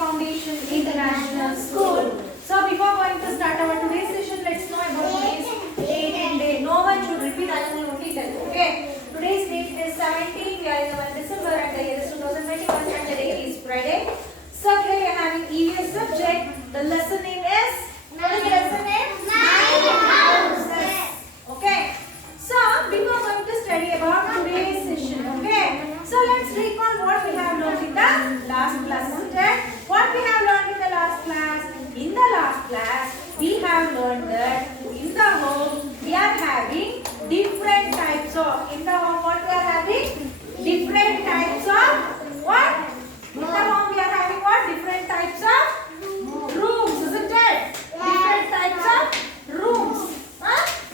Foundation International School. So before going to start our today's session, let's know about today's date and day. No one should repeat, I will only tell. Okay. Today's date is 17. We are in the month December and the year is 2021 and the day is Friday. So today we are having EVS subject. The lesson name is, what is the lesson name? Houses. Okay. So before going to study about today's session, okay. So let's recall what we have learned in the last class, isn't it? What we have learned in the last class? In the last class, we have learned that in the home we are having different types of. In the home, what we are having? Different types of what? In the home we are having what? Different types of rooms, isn't it? Different types of rooms.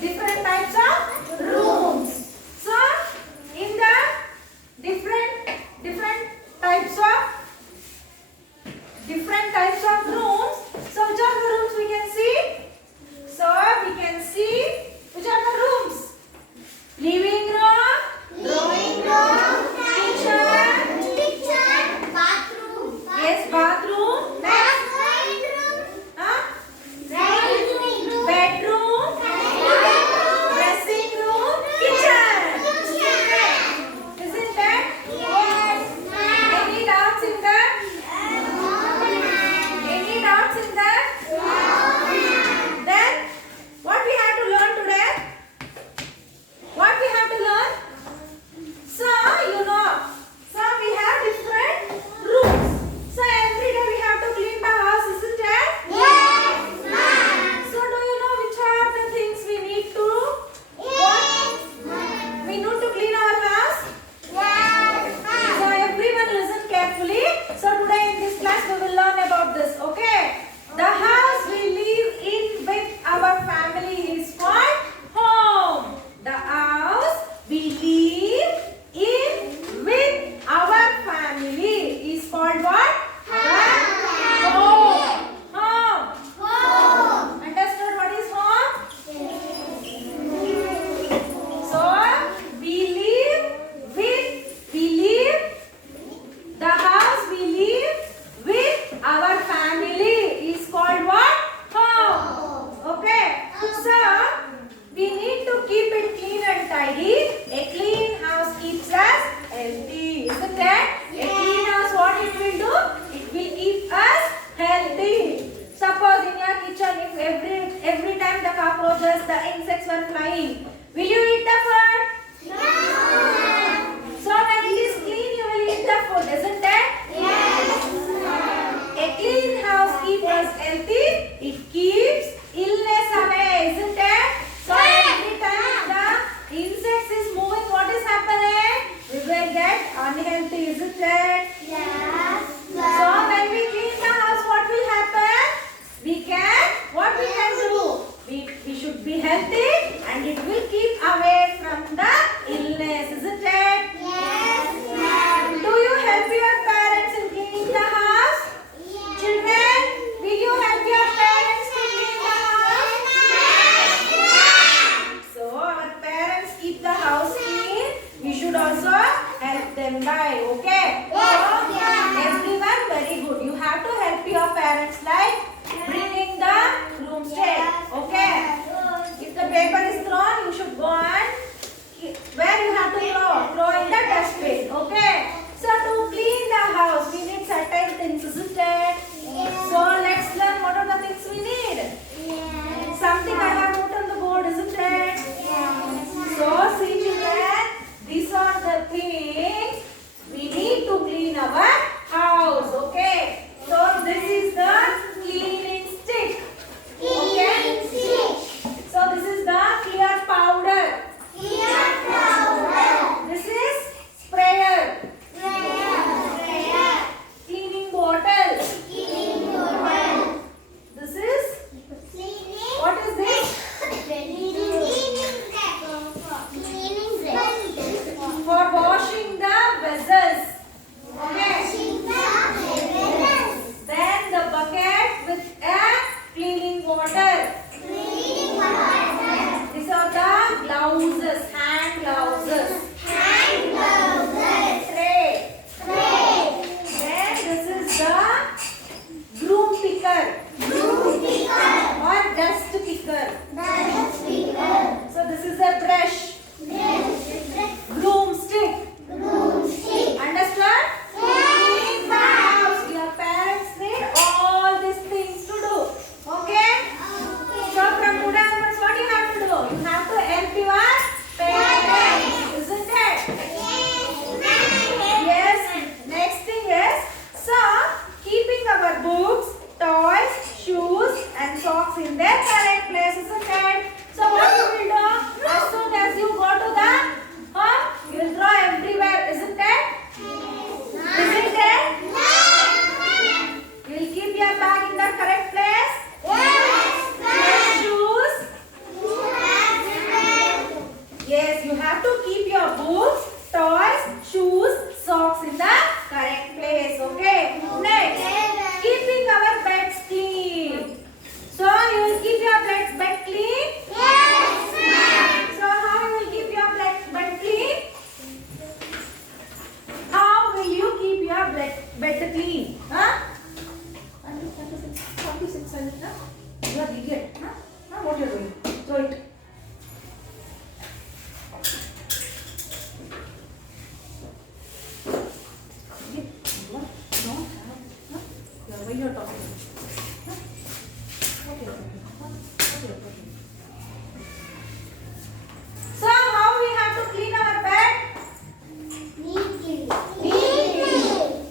Different types of rooms. So in the different types of rooms. So which are the rooms we can see? So we can see which are the rooms? Living room, drawing room, kitchen, bathroom. Yes, bathroom. Next, bedroom, dressing room, kitchen. Isn't that? Any doubts in that? Any doubts in that? Then what we have to learn today? What we have to learn? So you know, so we have different rooms. So every day we have to clean the house, isn't it? Yes, ma'am. So do you know which are the things we need to? Yes, ma'am. We need to clean our house. Yes, ma'am. So everyone listen carefully. So today in this class we will learn about this. Okay. The house we live in with our family is called home. The house we live in with our family is called what? Our home. Home. Home. Understood what is home? So we live the house we live with our family is called what? Home. Okay. So we need to keep it clean and tidy. A clean house keeps us healthy, isn't it? A clean house, what it will do? It will keep us healthy. Suppose in your kitchen, if every time the cockroaches, the insects were flying, will you eat the food? No. So when it is clean, you will eat the food, isn't it? Yes, A clean house keeps us healthy. It keeps illness away, isn't it? So every time the insects is moving, what is happening? We will get unhealthy, isn't it? yes, So when we clean the house, what will happen? What we can do? We should be healthy and it will keep away from the illness, isn't it? yes, ma'am. Do you help your parents in cleaning the house? Children, will you help your parents to clean the house? So our parents keep the house clean. We should also help them by, okay? So everyone, very good. You have to help your parents like bringing the broomstick, okay? If the paper is thrown, you should go and where you have to throw in the dustbin, okay? So to clean the house, we need certain things, isn't it? So let's learn what are the things we need. Something I have wrote on the board, isn't it? So see children, these are the things we need to clean our house, okay? So this is the cleaning stick, okay? So this is the clear powder. This is sprayer, cleaning bottle. sit silent. You are idiot. Now what you are doing? Throw it. Why you are talking? So how we have to clean our bed?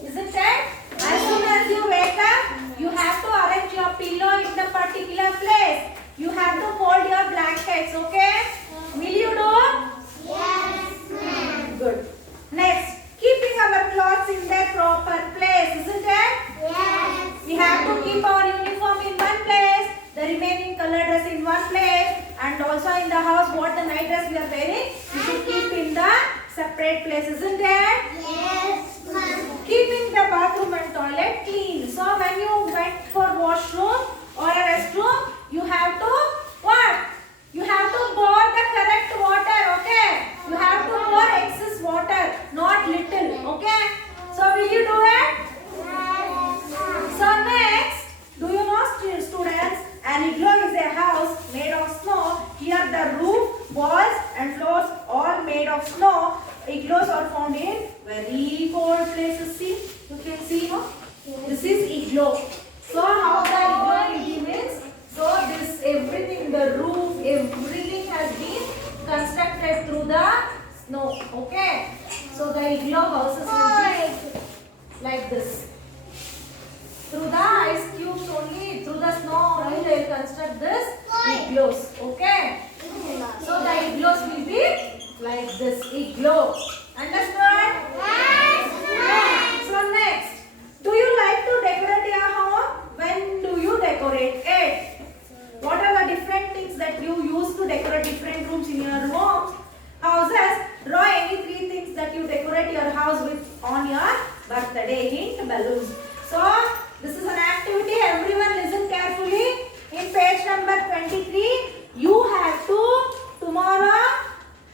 Isn't it? As soon as you wake up, you have to arrange your pillow in the particular place. You have to fold your blankets, okay? Will you do? Good. Next, keeping our clothes in their proper place, isn't it? We have to keep our uniform in one place, the remaining color dress in one place, and also in the house what the night dress we are wearing, we should keep in the separate place, isn't it? Keeping the bathroom and toilet clean. So when you went for washroom or a restroom, you have to what? You have to pour the correct water, okay? You have to pour excess water, not little, okay? So will you do it? So next, do you know students, an igloo is a house made of snow. Here the roof, walls and floors all made of snow. Igloos are found in very cold places. See, you can see, no? This is igloo. So how the igloo is? So this everything, the roof, everything has been constructed through the snow. Okay. So the igloo houses will be like this. Through the ice cubes only, through the snow only they will construct this igloos. Okay. So the igloos will be like this igloo. Understood? So next, do you like to decorate your home? When do you decorate it? What are the different things that you use to decorate different rooms in your homes? Houses. Draw any 3 things that you decorate your house with on your birthday. Hint, balloons. So this is an activity. Everyone listen carefully. In page number 23, you have to tomorrow,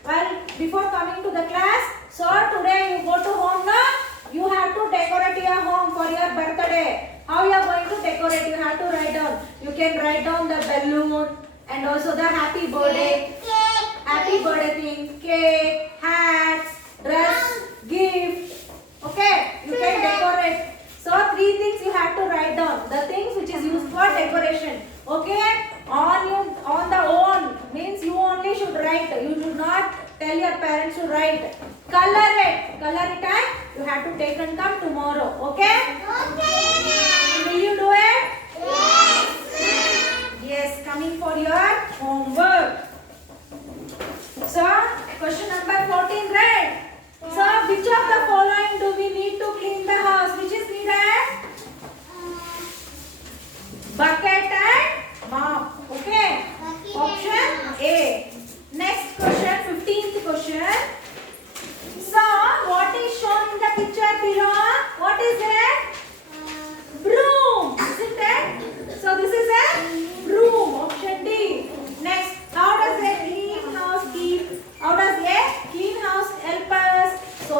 well, before coming to the class, so today you go to home now, you have to decorate your home for your birthday. How you are going to decorate? You have to write down. You can write down the balloon and also the happy birthday thing, cake, hats, dress, gift. Okay, you can decorate. So 3 things you have to write down. The things which is used for decoration. Okay, on the own means you only should write. You should not tell your parents to write. Color it and you have to take and come tomorrow. Okay? Will you do it? Yes, coming for your homework. So question number 14, right? So which of the following do we need to clean the house? Which is needed? Bucket and mop. Okay. Option A. Next question, 15th question. So what is shown in the picture below? What is it? Broom. Isn't it? So this is a broom. Option D. Next, how does a clean house keep? How does a clean house help us? So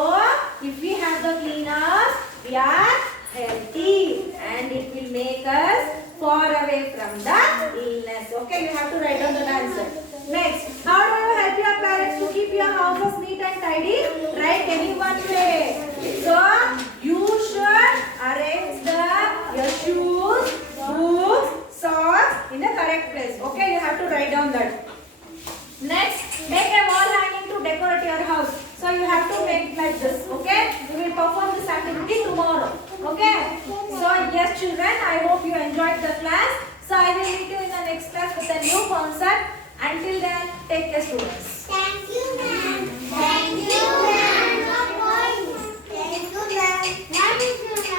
if we have the clean house, we are healthy and it will make us far away from the illness. Okay, you have to write down the answer. Next, how do you help your parents to keep your houses neat and tidy? Write any one way. So you should arrange your shoes, books, socks in the correct place. Okay, you have to write down that. Next, make a wall hanging to decorate your house. So you have to make like this. Okay, we will perform this activity tomorrow. Okay, so yes children, I hope you enjoyed the class. So I will meet you in the next class with a new concept. Until then, take care students. Thank you, ma'am.